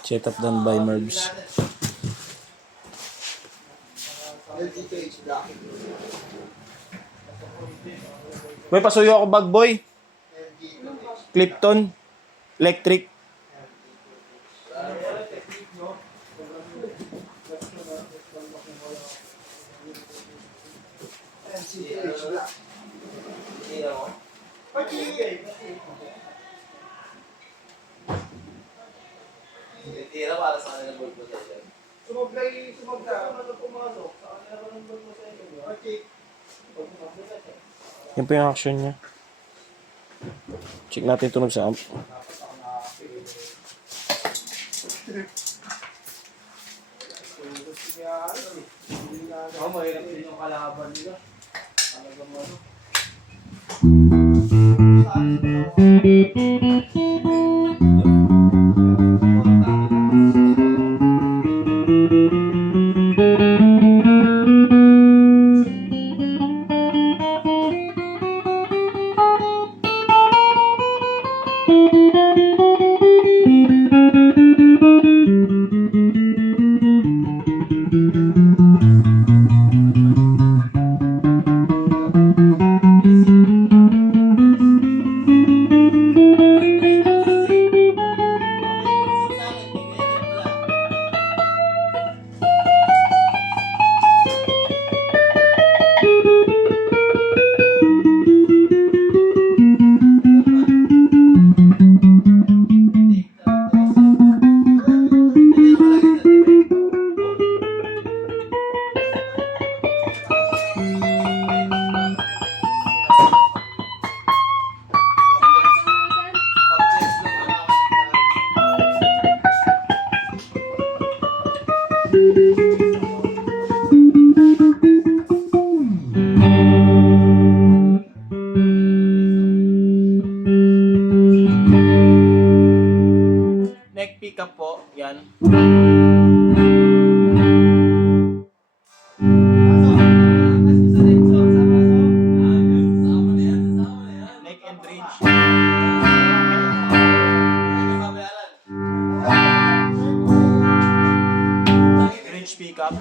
Setup done by Mervs. Boy, pasuyo ako bag, boy. Clipton. Electric. Tira para sa kanila ng bulbo sa dyan. Sumagda. Ano pumasok? Sa kanila ng bulbo sa inyo. Okay. Yan po yung action niya. Check natin tunog sa amp. Mahirap din yung kalaban nila. Talagang ano. Neck pickup po, yan. Neck and bridge. Bridge pickup.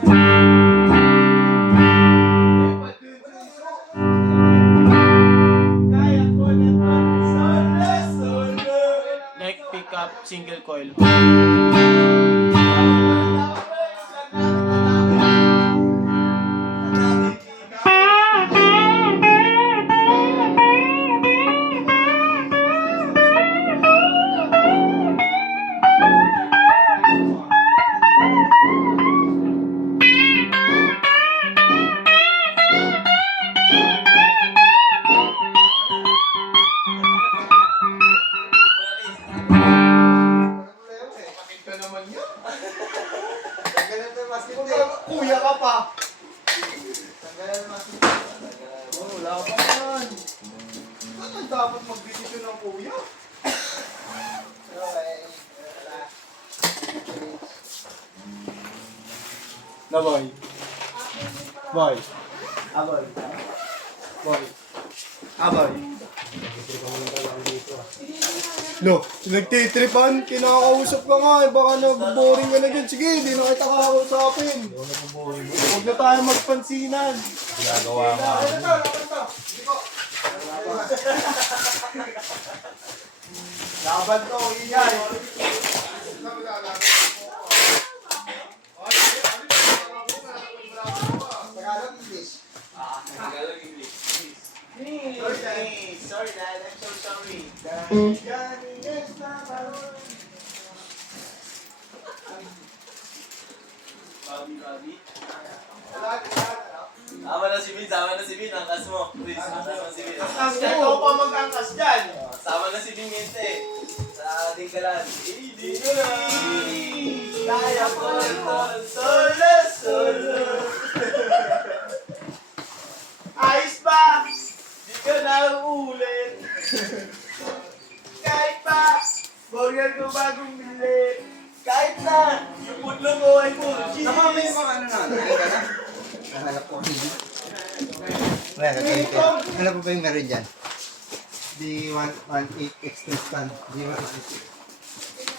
Neck pickup, single coil. Kuya ka pa. Oh, wala pa yan. Ano dapat mag-desisyon ng kuya? Na boy. Boy. Aboy. Boy. Aboy. Lo, nagtitripan, kinakausap ka nga eh, baka nag-boring ka na dyan. Sige, hindi na kita kakausapin. Huwag na tayo magpansinan. Ginagawa nga. Laban to, ingay. Tagalog, English. Tagalog English. Sorry dad, I'm so sorry. Babi. Sama na si Bin, angkas mo. Please, angkas mo si Bin. Ikaw pa mag-angkas dyan. Sama na si Bin Mente. Sa Dinggalan. Kaya ko ito, solo. Ayos ba? Di ka na ulit. Kahit pa, burger ko bagong bili. Kahit na, yung pudlo ko ay puro cheese. Nakamay mo ano na? Nakita na? Nahanap ko. Wala, ano pa ba yung meron dyan? D118 extra stand. D118.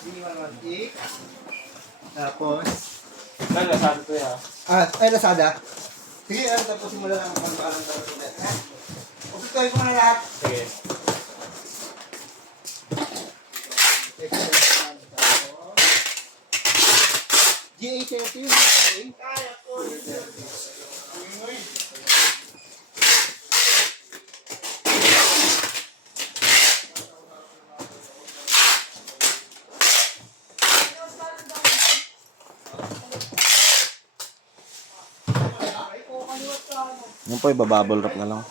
D118. Tapos, Kaya sabi ko yan. Lazada. Sige, tapos simula lang ang pagpakalang tapos ulit. Ha? Upitoy ko na lahat. Sige. GA30 yun. Kaya ko. Yan po, ibabubble wrap na lang.